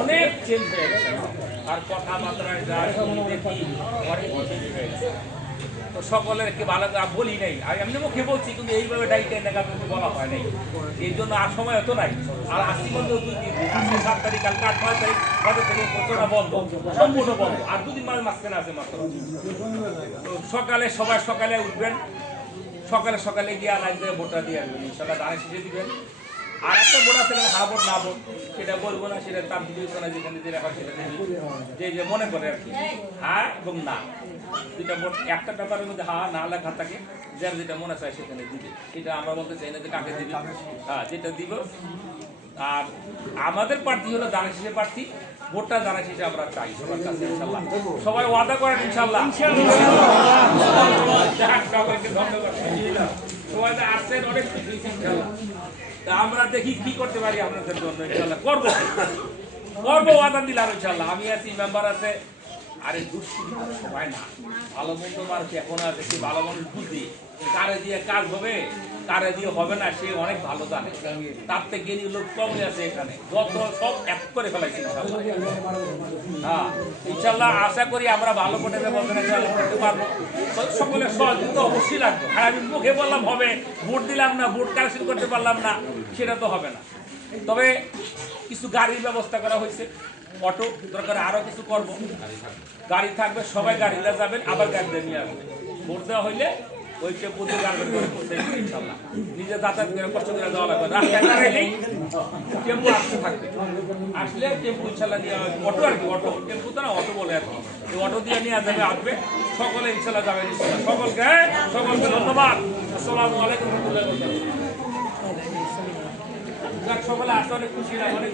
অনেক চেঞ্জ হয়ে গেছে আর কথাবার্তায় যা দেখি অনেক চেঞ্জ হয়ে গেছে তো সকলের কি ভালো করে বলি নাই। এমনি মুখে বলছি, কিন্তু এইভাবে ডাইটে কিন্তু বলা হয় নাই। এই জন্য আর সময় হতো নাই। আর আসি বন্ধ দুই দিন সাত তারিখ কালকে আট নয় তারিখ কত থেকে প্রচারণা বন্ধ? সম্পূর্ণ বন্ধ। আর দুদিন মানে মাঝখানে আছে মাত্র। তো সকালে, সবাই সকালে উঠবেন। সকালে সকালে গিয়ে আনাজ দিয়ে ভোটটা দিয়ে আসবেন। ইনশাল্লাহ দানে শেষে দিবেন। আর একটা ভোট আছে হা ভোট না ভোট সেটা বলব না সেটা তার বিবেচনা যেখানে যেটা হয় সেটা যে যে মনে করে আর কি হ্যাঁ এবং না। দুইটা ভোট একটা ব্যাপারের মধ্যে হা না লেখা থাকে যার যেটা মনে চায় সেখানে দিবে। এটা আমরা বলতে চাই না যে কাকে দিবি। হ্যাঁ যেটা দিব। আর আমাদের প্রার্থী হলো দানের শেষে প্রার্থী ভোটটা দানের শেষে আমরা চাই সবার কাছে ইনশাল্লাহ সবাই ওয়াদা করেন ইনশাল্লাহ সবাইকে ধন্যবাদ। আমরা দেখি কি করতে পারি আপনাদের জন্য ইনশাল্লাহ করব। করব দিলাম ইনশাল্লাহ আমি আছি মেম্বার আছে। আরে সময় না। ভালো মন্দ মানুষ এখন আছে কি ভালো মানুষ কারে দিয়ে কাজ হবে? কারে দিয়ে হবে না, সে অনেক ভালো জানে। তার থেকে জ্ঞানী লোক আছে এখানে। যত সব এক করে ফেলাইছি হ্যাঁ ইনশাল্লাহ আশা করি আমরা ভালো করে করতে পারব। তো সকলের সহযোগিতা অবশ্যই লাগবে। আর আমি মুখে বললাম হবে, ভোট দিলাম না, ভোট কালেকশন করতে পারলাম না, সেটা তো হবে না। তবে কিছু গাড়ির ব্যবস্থা করা হয়েছে। অটো, দরকার আরও কিছু করব। গাড়ি থাকবে, সবাই গাড়িতে যাবেন, আবার গাড়িতে নিয়ে আসবে ভোট দেওয়া হইলে ওই টেম্পু দিয়ে গাড়ি করে পৌঁছে ইনশাল্লাহ। নিজে যাতায়াত করে কষ্ট করে যাওয়া লাগবে। রাস্তায় দাঁড়াইলেই টেম্পু আসতে থাকবে। আসলে টেম্পু ইনশাল্লাহ নিয়ে অটো আর কি অটো। টেম্পু তো না অটো বলে আর এই অটো দিয়ে নিয়ে যাবে আসবে। সকলে ইনশাল্লাহ যাবে ইনশাল্লাহ। সকলকে হ্যাঁ? সকলকে ধন্যবাদ। আসসালামু আলাইকুম রহমতুল্লাহ সকলে আসতে অনেক খুশি অনেক